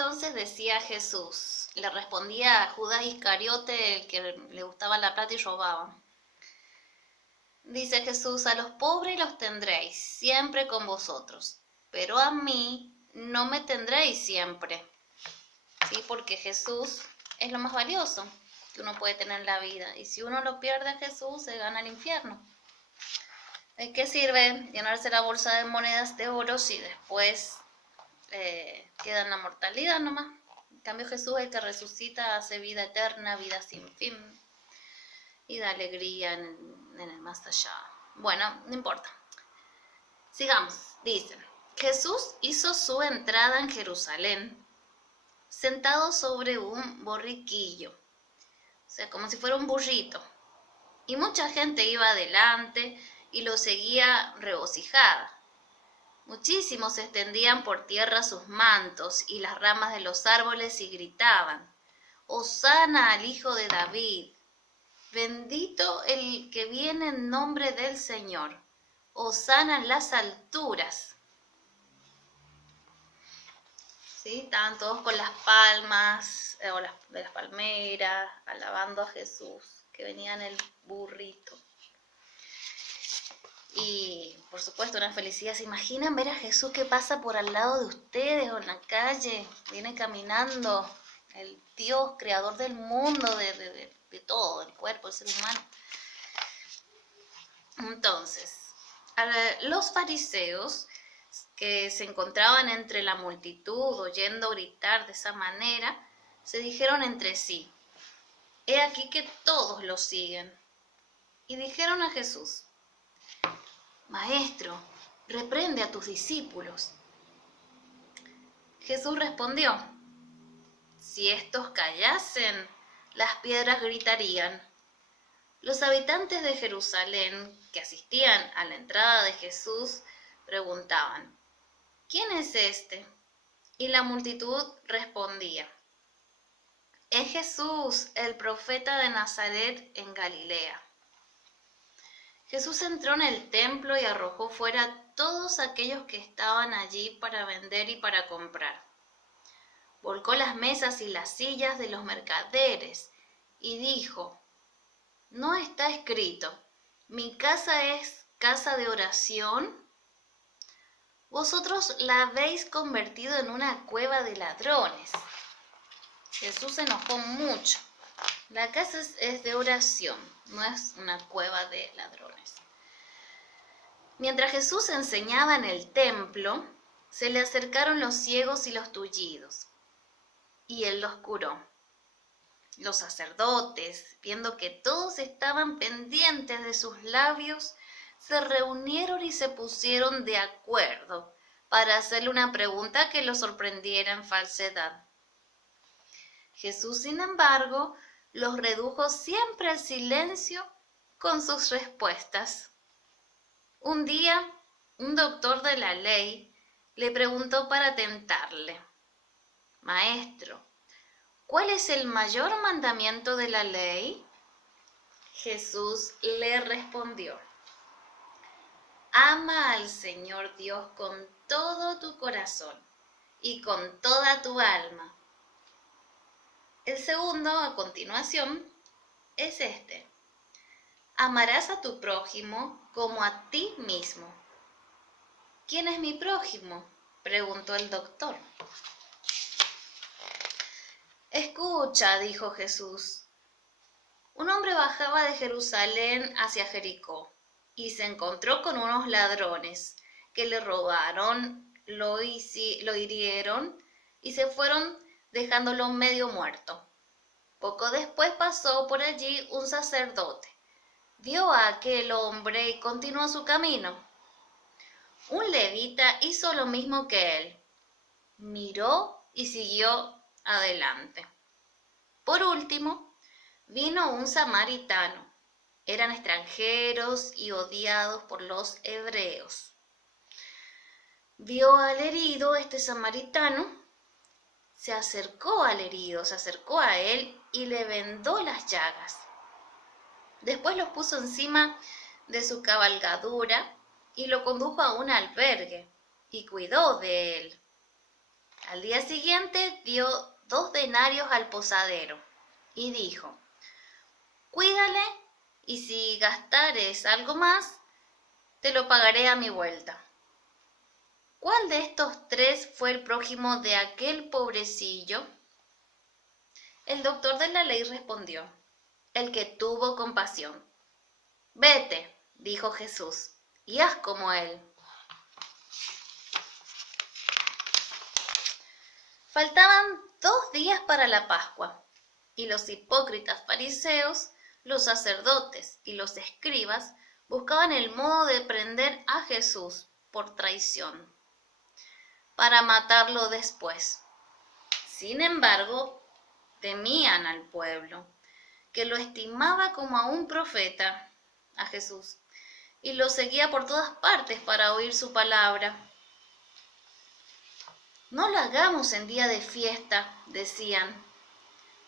entonces decía Jesús? Le respondía a Judas Iscariote, el que le gustaba la plata y robaba. Dice Jesús: a los pobres los tendréis siempre con vosotros, pero a mí no me tendréis siempre. ¿Sí? Porque Jesús es lo más valioso que uno puede tener en la vida. Y si uno lo pierde a Jesús, se gana el infierno. ¿De qué sirve llenarse la bolsa de monedas de oro si después queda en la mortalidad nomás? En cambio, Jesús, el que resucita, hace vida eterna, vida sin fin, y da alegría en el más allá. Bueno, no importa. Sigamos. Dice: Jesús hizo su entrada en Jerusalén sentado sobre un borriquillo, o sea, como si fuera un burrito, y mucha gente iba adelante y lo seguía regocijada. Muchísimos extendían por tierra sus mantos y las ramas de los árboles y gritaban: Hosana al Hijo de David, bendito el que viene en nombre del Señor, hosana en las alturas. ¿Sí? Estaban todos con las palmas de las palmeras, alabando a Jesús, que venía en el burrito. Y por supuesto una felicidad. ¿Se imaginan ver a Jesús que pasa por al lado de ustedes o en la calle? Viene caminando el Dios creador del mundo, de todo, del cuerpo, del ser humano. Entonces, los fariseos que se encontraban entre la multitud oyendo gritar de esa manera, se dijeron entre sí: he aquí que todos lo siguen. Y dijeron a Jesús: Maestro, reprende a tus discípulos. Jesús respondió: si estos callasen, las piedras gritarían. Los habitantes de Jerusalén, que asistían a la entrada de Jesús, preguntaban: ¿quién es este? Y la multitud respondía: es Jesús, el profeta de Nazaret en Galilea. Jesús entró en el templo y arrojó fuera a todos aquellos que estaban allí para vender y para comprar. Volcó las mesas y las sillas de los mercaderes y dijo: ¿no está escrito, mi casa es casa de oración? Vosotros la habéis convertido en una cueva de ladrones. Jesús se enojó mucho. La casa es de oración, no es una cueva de ladrones. Mientras Jesús enseñaba en el templo, se le acercaron los ciegos y los tullidos, y él los curó. Los sacerdotes, viendo que todos estaban pendientes de sus labios, se reunieron y se pusieron de acuerdo para hacerle una pregunta que lo sorprendiera en falsedad. Jesús, sin embargo, los redujo siempre al silencio con sus respuestas. Un día, un doctor de la ley le preguntó para tentarle: Maestro, ¿cuál es el mayor mandamiento de la ley? Jesús le respondió: ama al Señor Dios con todo tu corazón y con toda tu alma. El segundo, a continuación, es este: amarás a tu prójimo como a ti mismo. ¿Quién es mi prójimo?, preguntó el doctor. Escucha, dijo Jesús. Un hombre bajaba de Jerusalén hacia Jericó y se encontró con unos ladrones que le robaron, lo hirieron y se fueron dejándolo medio muerto. Poco después pasó por allí un sacerdote. Vio a aquel hombre y continuó su camino. Un levita hizo lo mismo que él. Miró y siguió adelante. Por último, vino un samaritano. Eran extranjeros y odiados por los hebreos. Vio al herido, este samaritano, se acercó al herido, se acercó a él y le vendó las llagas. Después lo puso encima de su cabalgadura y lo condujo a un albergue y cuidó de él. Al día siguiente dio 2 denarios al posadero y dijo: cuídale, y si gastares algo más, te lo pagaré a mi vuelta. ¿Cuál de estos 3 fue el prójimo de aquel pobrecillo? El doctor de la ley respondió: el que tuvo compasión. Vete, dijo Jesús, y haz como él. Faltaban 2 días para la Pascua, y los hipócritas fariseos, los sacerdotes y los escribas buscaban el modo de prender a Jesús por traición, para matarlo después. Sin embargo, temían al pueblo, que lo estimaba como a un profeta, a Jesús, y lo seguía por todas partes para oír su palabra. No lo hagamos en día de fiesta, decían,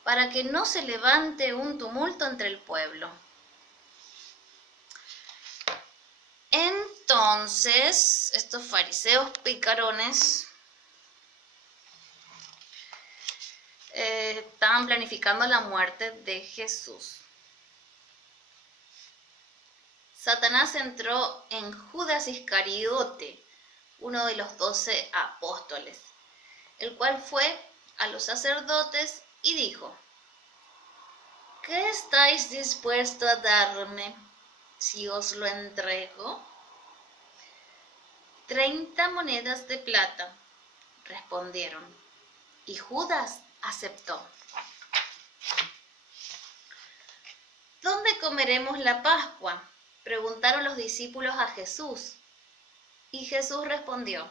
para que no se levante un tumulto entre el pueblo. Entonces, estos fariseos picarones estaban planificando la muerte de Jesús. Satanás entró en Judas Iscariote, uno de los 12 apóstoles, el cual fue a los sacerdotes y dijo: ¿qué estáis dispuestos a darme si os lo entrego? 30 monedas de plata, respondieron, y Judas aceptó. ¿Dónde comeremos la Pascua?, preguntaron los discípulos a Jesús. Y Jesús respondió: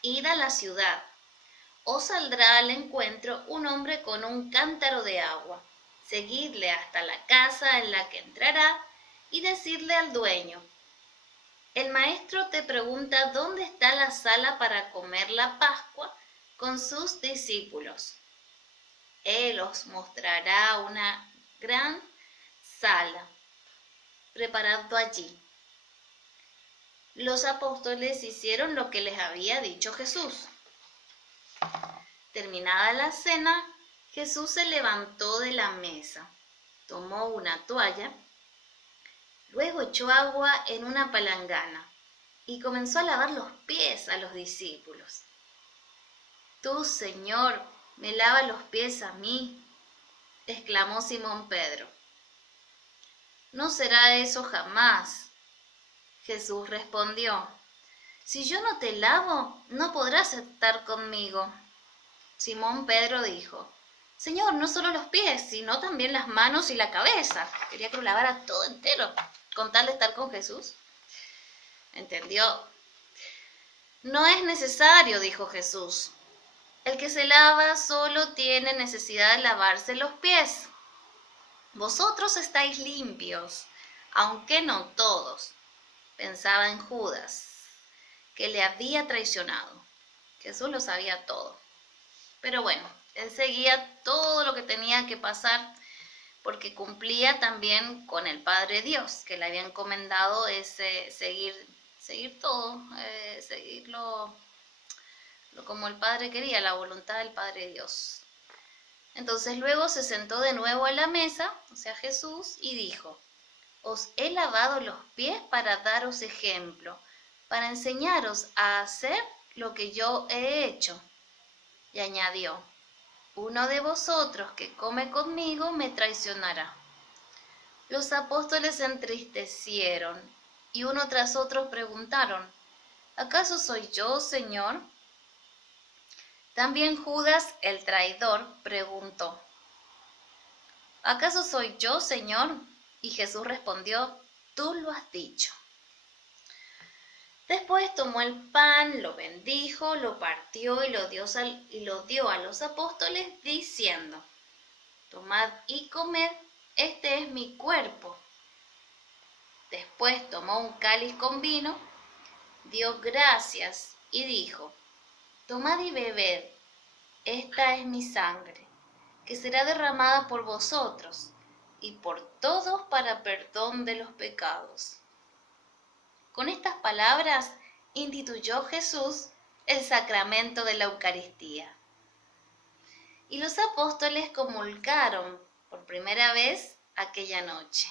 id a la ciudad, os saldrá al encuentro un hombre con un cántaro de agua. Seguidle hasta la casa en la que entrará y decidle al dueño: el maestro te pregunta dónde está la sala para comer la Pascua con sus discípulos. Él os mostrará una gran sala, preparado allí. Los apóstoles hicieron lo que les había dicho Jesús. Terminada la cena, Jesús se levantó de la mesa, tomó una toalla, luego echó agua en una palangana y comenzó a lavar los pies a los discípulos. Tú, Señor, me lavas los pies a mí, exclamó Simón Pedro. No será eso jamás. Jesús respondió: si yo no te lavo, no podrás estar conmigo. Simón Pedro dijo: Señor, no solo los pies, sino también las manos y la cabeza. Quería que lo lavara todo entero, con tal de estar con Jesús. ¿Entendió? No es necesario, dijo Jesús. El que se lava solo tiene necesidad de lavarse los pies. Vosotros estáis limpios, aunque no todos. Pensaba en Judas, que le había traicionado. Jesús lo sabía todo. Pero bueno, él seguía todo lo que tenía que pasar porque cumplía también con el Padre Dios, que le había encomendado ese seguir todo, seguirlo como el Padre quería, la voluntad del Padre Dios. Entonces luego se sentó de nuevo a la mesa, o sea Jesús, y dijo: os he lavado los pies para daros ejemplo, para enseñaros a hacer lo que yo he hecho. Y añadió: uno de vosotros que come conmigo me traicionará. Los apóstoles se entristecieron y uno tras otro preguntaron: ¿acaso soy yo, Señor? También Judas, el traidor, preguntó: ¿acaso soy yo, Señor? Y Jesús respondió: tú lo has dicho. Después tomó el pan, lo bendijo, lo partió y lo dio a los apóstoles, diciendo: tomad y comed, este es mi cuerpo. Después tomó un cáliz con vino, dio gracias y dijo: tomad y bebed, esta es mi sangre, que será derramada por vosotros y por todos para perdón de los pecados. Con estas palabras instituyó Jesús el sacramento de la Eucaristía. Y los apóstoles comulgaron por primera vez aquella noche.